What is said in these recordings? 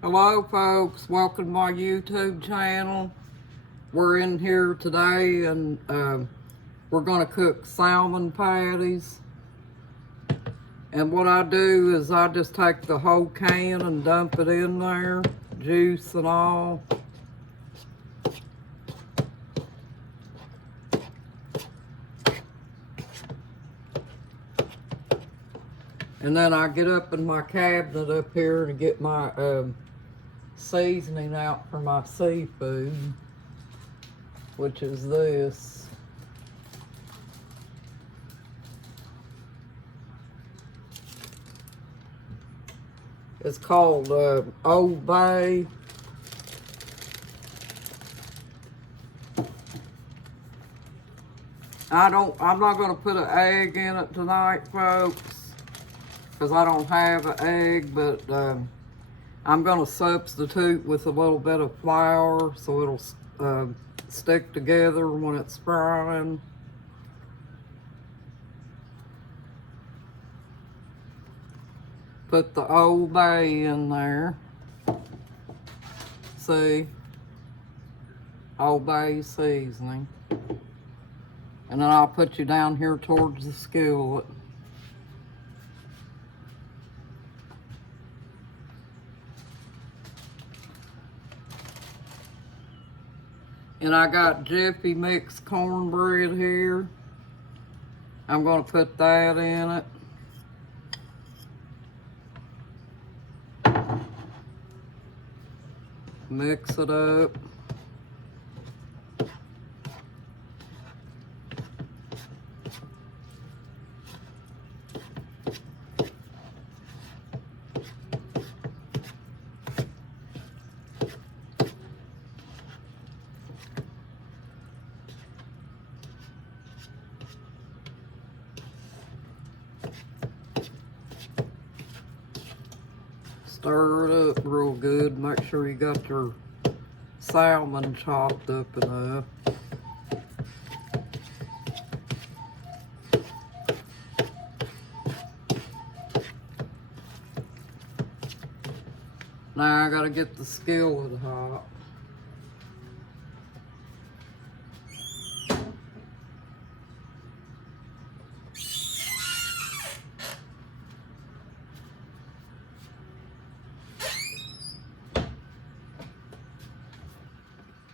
Hello folks, welcome to my YouTube channel. We're in here today and we're going to cook salmon patties. And what I do is I just take the whole can and dump it in there, juice and all. And then I get up in my cabinet up here to get my seasoning out for my seafood, which is this. It's called Old Bay. I'm not gonna put an egg in it tonight, folks, because I don't have an egg, but I'm gonna substitute with a little bit of flour so it'll stick together when it's frying. Put the Old Bay in there. See? Old Bay seasoning. And then I'll put you down here towards the skillet. And I got Jiffy mixed cornbread here. I'm gonna put that in it. Mix it up. Stir it up real good. Make sure you got your salmon chopped up enough. Now I gotta get the skillet hot.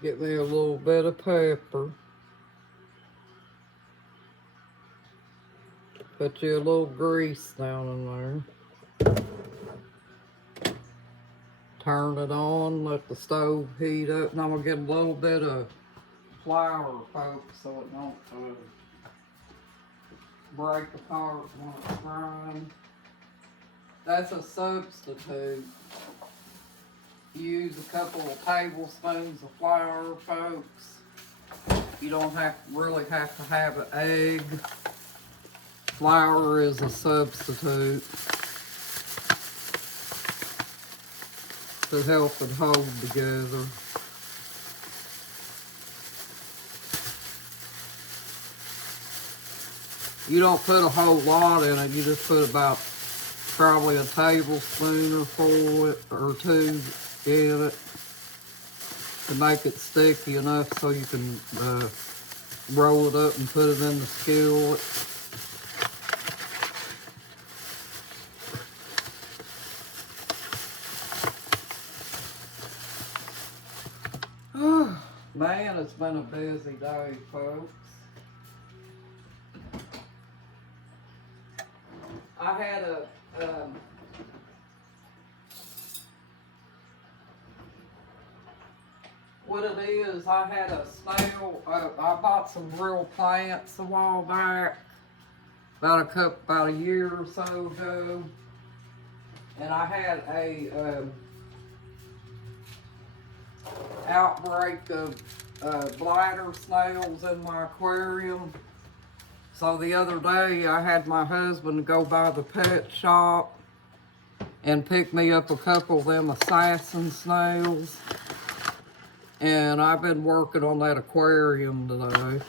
Get me a little bit of pepper. Put you a little grease down in there. Turn it on, let the stove heat up. And I'm gonna get a little bit of flour, folks, so it don't break apart when it's frying. That's a substitute. Use a couple of tablespoons of flour, folks. You don't really have to have an egg. Flour is a substitute to help it hold together. You don't put a whole lot in it. You just put about probably a tablespoon or two in it to make it sticky enough so you can roll it up and put it in the skillet. Oh, man, it's been a busy day, folks. I had what it is, I had a snail, I bought some real plants a while back, about a year or so ago, and I had a outbreak of bladder snails in my aquarium. So the other day I had my husband go by the pet shop and pick me up a couple of them assassin snails. And I've been working on that aquarium today.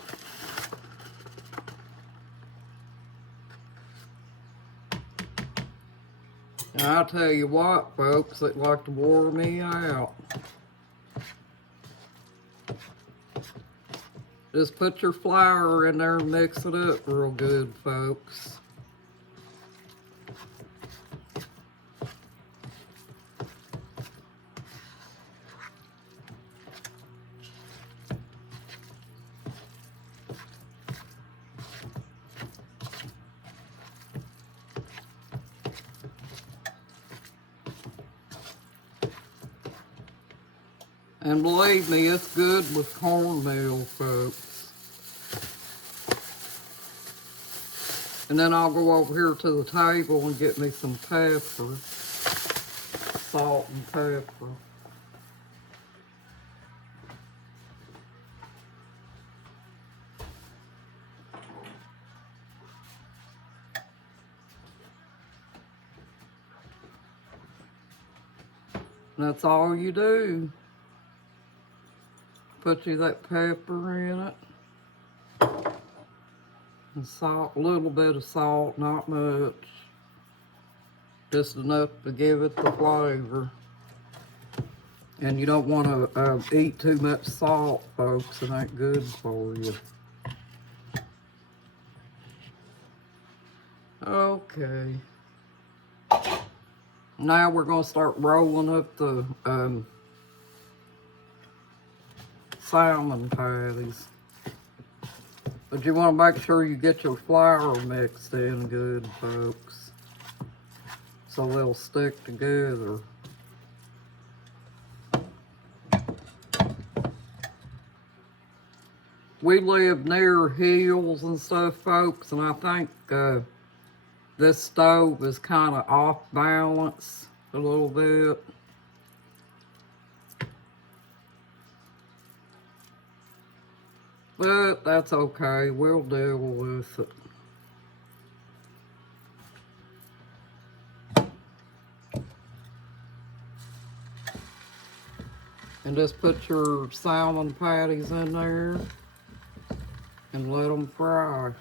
I'll tell you what, folks, it like to wore me out. Just put your flour in there and mix it up real good, folks. And believe me, it's good with cornmeal, folks. And then I'll go over here to the table and get me some pepper, salt and pepper. And that's all you do. Put you that pepper in it. And salt, a little bit of salt, not much. Just enough to give it the flavor. And you don't want to eat too much salt, folks. It ain't good for you. Okay. Now we're going to start rolling up the salmon patties. But you want to make sure you get your flour mixed in good, folks, so they'll stick together. We live near hills and stuff, folks, and I think this stove is kind of off balance a little bit. But that's okay, we'll deal with it. And just put your salmon patties in there and let them fry.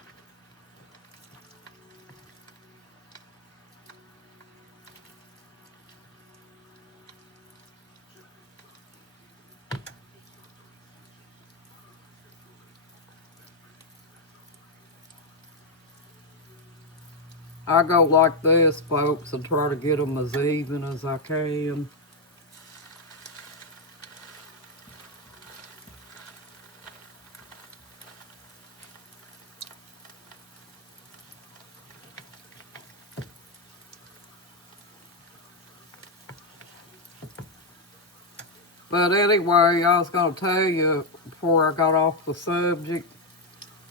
I go like this, folks, and try to get them as even as I can. But anyway, I was going to tell you before I got off the subject,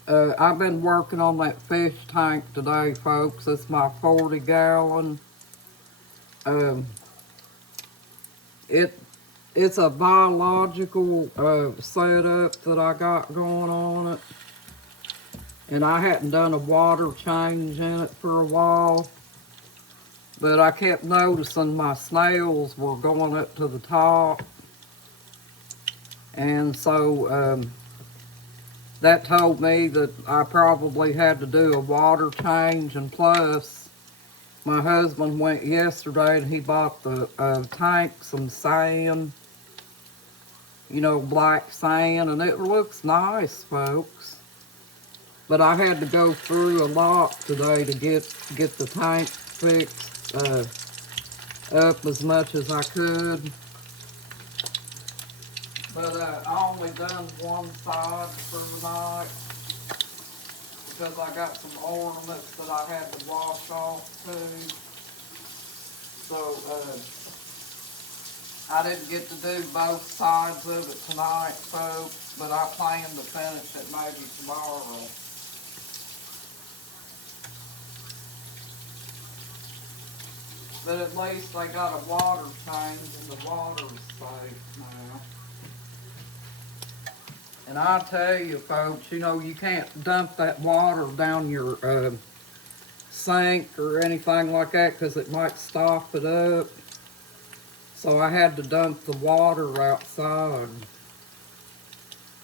I've been working on that fish tank today, folks. It's my 40-gallon. It's a biological setup that I got going on it. And I hadn't done a water change in it for a while. But I kept noticing my snails were going up to the top. And so that told me that I probably had to do a water change. And plus, my husband went yesterday and he bought the tank some sand, you know, black sand, and it looks nice, folks. But I had to go through a lot today to get the tank fixed up as much as I could. But I only done one side for the night because I got some ornaments that I had to wash off too. So I didn't get to do both sides of it tonight, folks, but I plan to finish it maybe tomorrow. But at least they got a water change and the water's safe now. And I tell you, folks, you know, you can't dump that water down your sink or anything like that because it might stop it up. So I had to dump the water outside,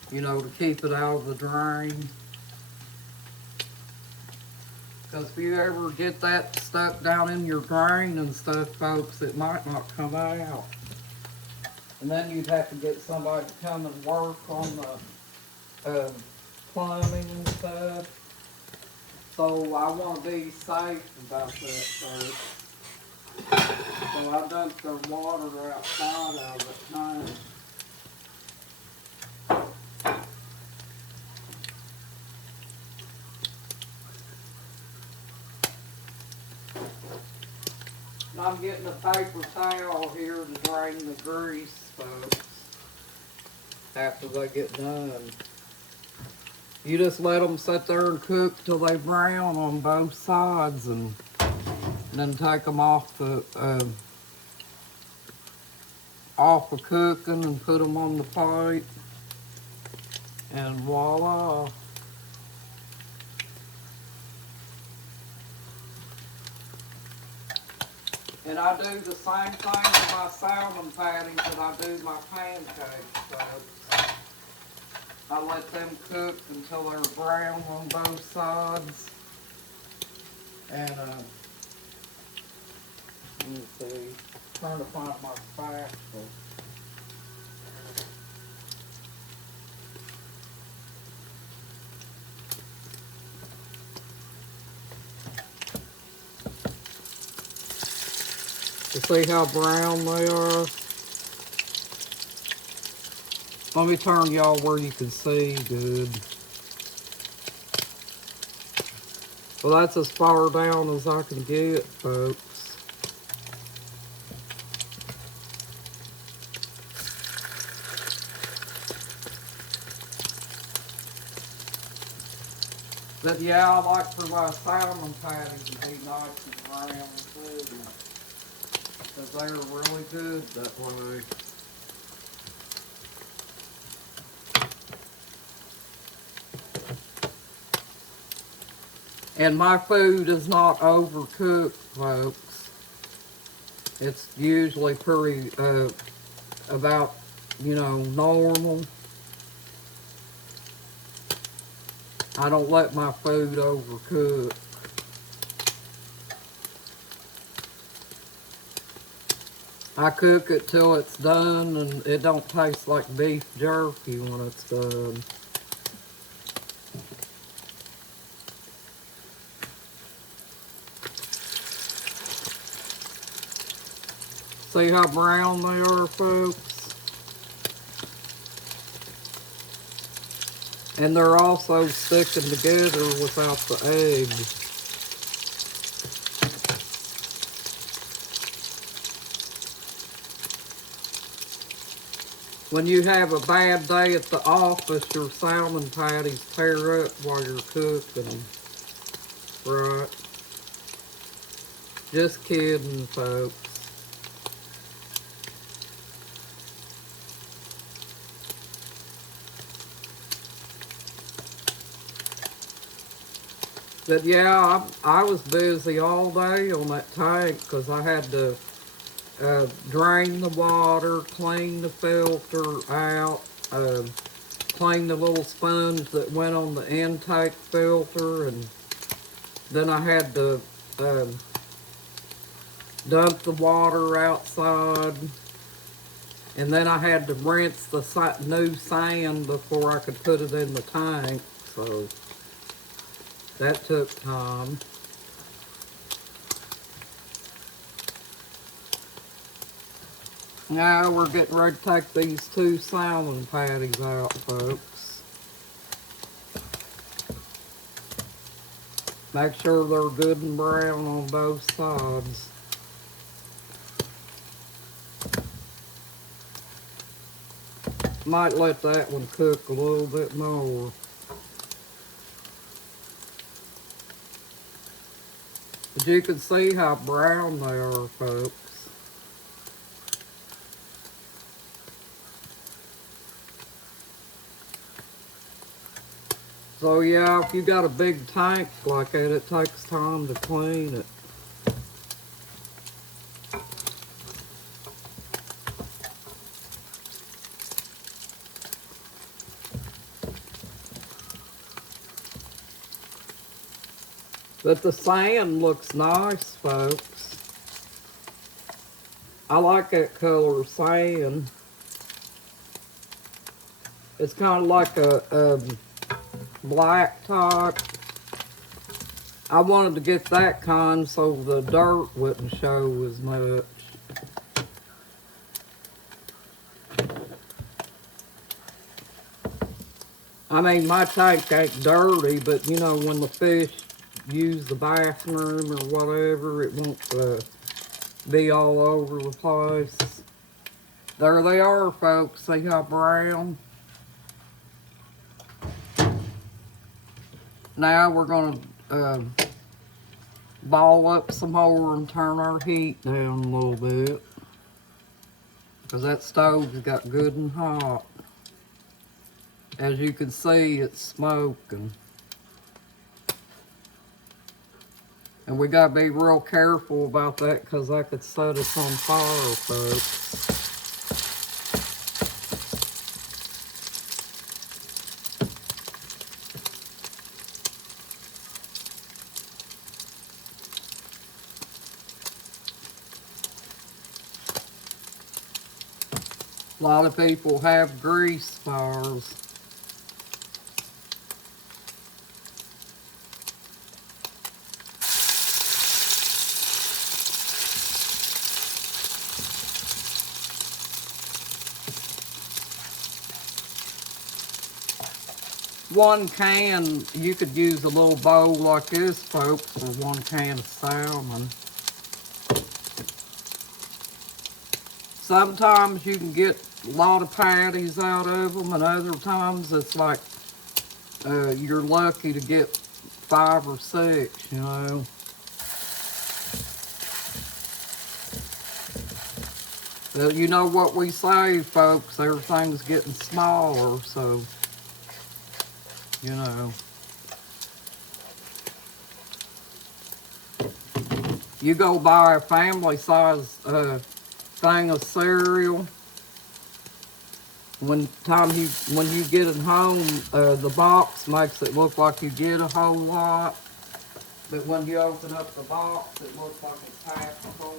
you know, to keep it out of the drain. Because if you ever get that stuck down in your drain and stuff, folks, it might not come out. And then you'd have to get somebody to come and work on the plumbing and stuff. So I want to be safe about that first. So I dumped the water outside of it now. And I'm getting a paper towel here to drain the grease, folks, after they get done. You just let them sit there and cook till they brown on both sides, and then take them off the cooking and put them on the plate, and voila. And I do the same thing with my salmon patties that I do my pancakes. So I let them cook until they're brown on both sides. And let me see, trying to find my spatula. You see how brown they are? Let me turn y'all where you can see good. Well, that's as far down as I can get, folks. But yeah, I like for my salmon patties to be nice and brown too. Because they're really good that way. And my food is not overcooked, folks. It's usually pretty, about, normal. I don't let my food overcook. I cook it till it's done, and it don't taste like beef jerky when it's done. See how brown they are, folks? And they're also sticking together without the egg. When you have a bad day at the office, your salmon patties tear up while you're cooking. Right? Just kidding, folks. But yeah, I was busy all day on that tank because I had to drain the water, clean the filter out, clean the little sponge that went on the intake filter, and then I had to dump the water outside, and then I had to rinse the new sand before I could put it in the tank, so that took time. Now we're getting ready to take these 2 salmon patties out, folks. Make sure they're good and brown on both sides. Might let that one cook a little bit more. But you can see how brown they are, folks. So yeah, if you got a big tank like that, it takes time to clean it. But the sand looks nice, folks. I like that color sand. It's kind of like a black top. I wanted to get that kind so the dirt wouldn't show as much. I mean, my tank ain't dirty, but you know, when the fish use the bathroom or whatever, it won't be all over the place. There they are, folks. See how brown? Now we're gonna ball up some more and turn our heat down a little bit, because that stove's got good and hot. As you can see, it's smoking. And we gotta be real careful about that, because that could set us on fire, folks. A lot of people have grease fires. One can, you could use a little bowl like this, folks, for one can of salmon. Sometimes you can get a lot of patties out of them, and other times it's like you're lucky to get 5 or 6, you know. But you know what we say, folks, everything's getting smaller, so, you know. You go buy a family size thing of cereal. When you get it home, the box makes it look like you get a whole lot, but when you open up the box, it looks like it's half full.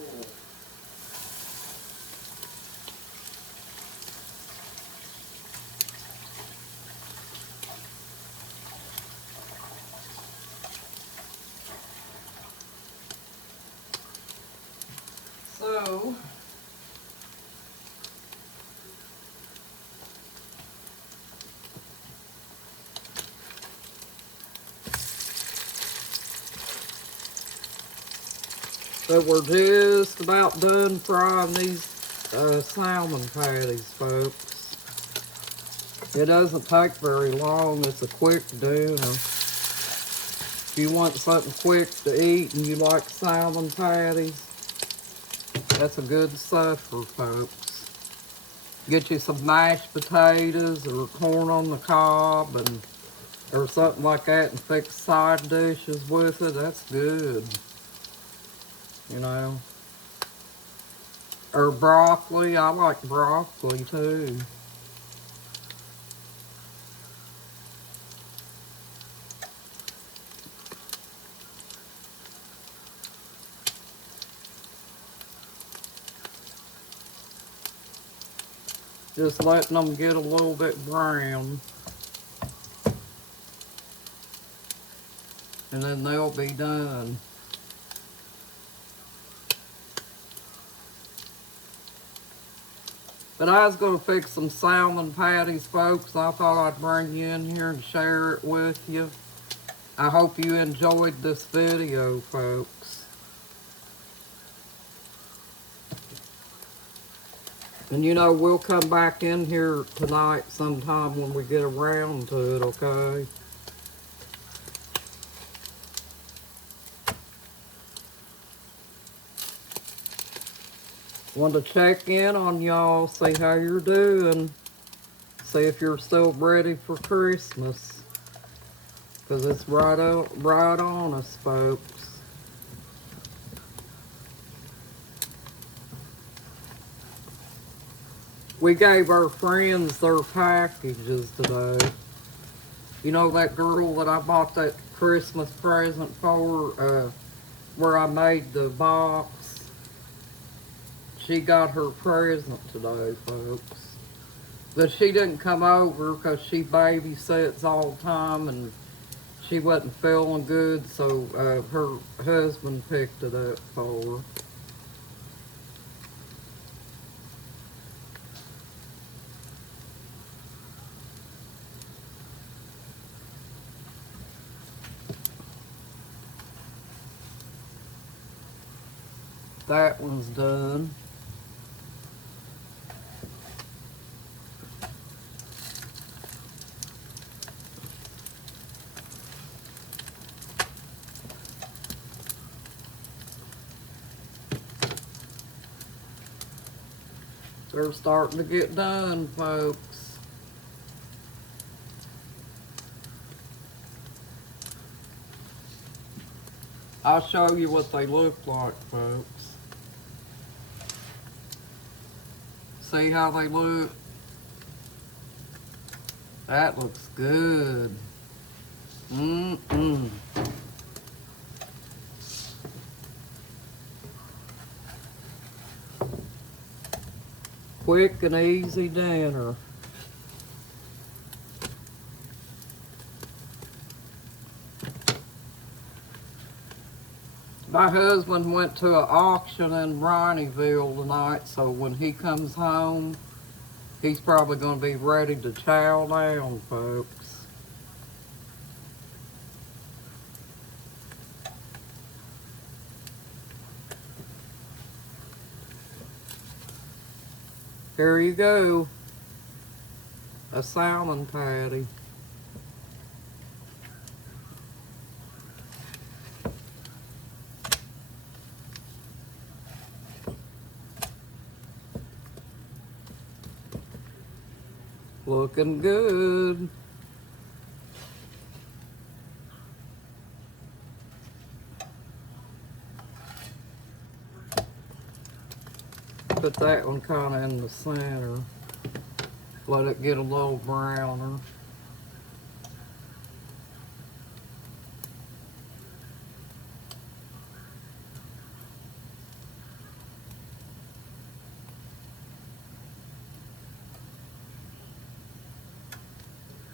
So, we're just about done frying these salmon patties, folks. It doesn't take very long. It's a quick dinner. If you want something quick to eat and you like salmon patties, that's a good supper, folks. Get you some mashed potatoes or corn on the cob and or something like that, and fix side dishes with it. That's good, you know. Or broccoli. I like broccoli too. Just letting them get a little bit brown, and then they'll be done. But I was going to fix some salmon patties, folks. I thought I'd bring you in here and share it with you. I hope you enjoyed this video, folks. And you know, we'll come back in here tonight sometime when we get around to it, okay? Want to check in on y'all, see how you're doing. See if you're still ready for Christmas. Because it's right on us, folks. We gave our friends their packages today. You know that girl that I bought that Christmas present for her, where I made the box. She got her present today, folks. But she didn't come over because she babysits all the time and she wasn't feeling good, so her husband picked it up for her. That one's done. They're starting to get done, folks. I'll show you what they look like, folks. See how they look? That looks good. Mm-mm. Quick and easy dinner. My husband went to an auction in Ronnieville tonight, so when he comes home, he's probably going to be ready to chow down, folks. Here you go. A salmon patty. Looking good. Put that one kind of in the center. Let it get a little browner.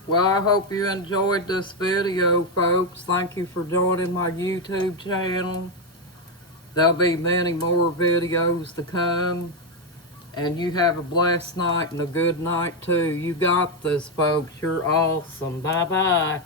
Well, I hope you enjoyed this video, folks. Thank you for joining my YouTube channel. There'll be many more videos to come. And you have a blessed night and a good night, too. You got this, folks. You're awesome. Bye-bye.